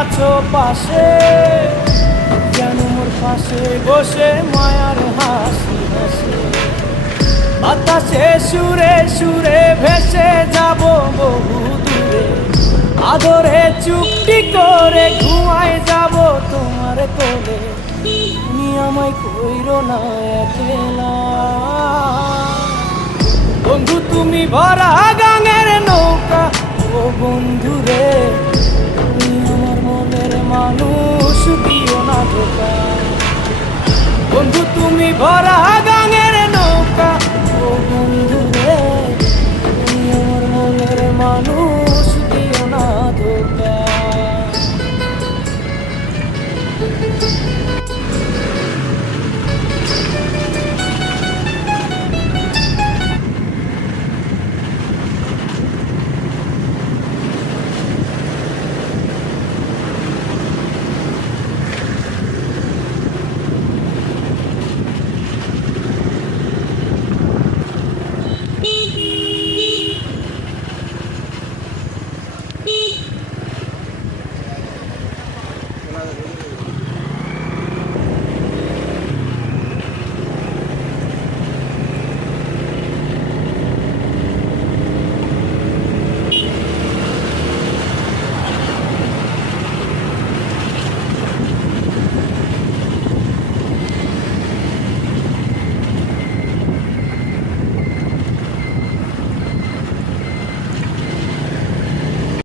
আছো পাশে, কেন মোর পাশে বসে মায়ার হাসি হাসি। বাতাসে সুরে সুরে ভেসে যাব বহু দূরে, আদরে চুপটি করে ঘুমায় যাব তোমার কোলে। তুমি আমায় কইরো না একলা বন্ধু, তুমি ভরা গাঙের নৌকা। ও বন্ধু রে, তুমি আমার মনের মানুষ, দিও না ধোকা। বন্ধু তুমি ভরা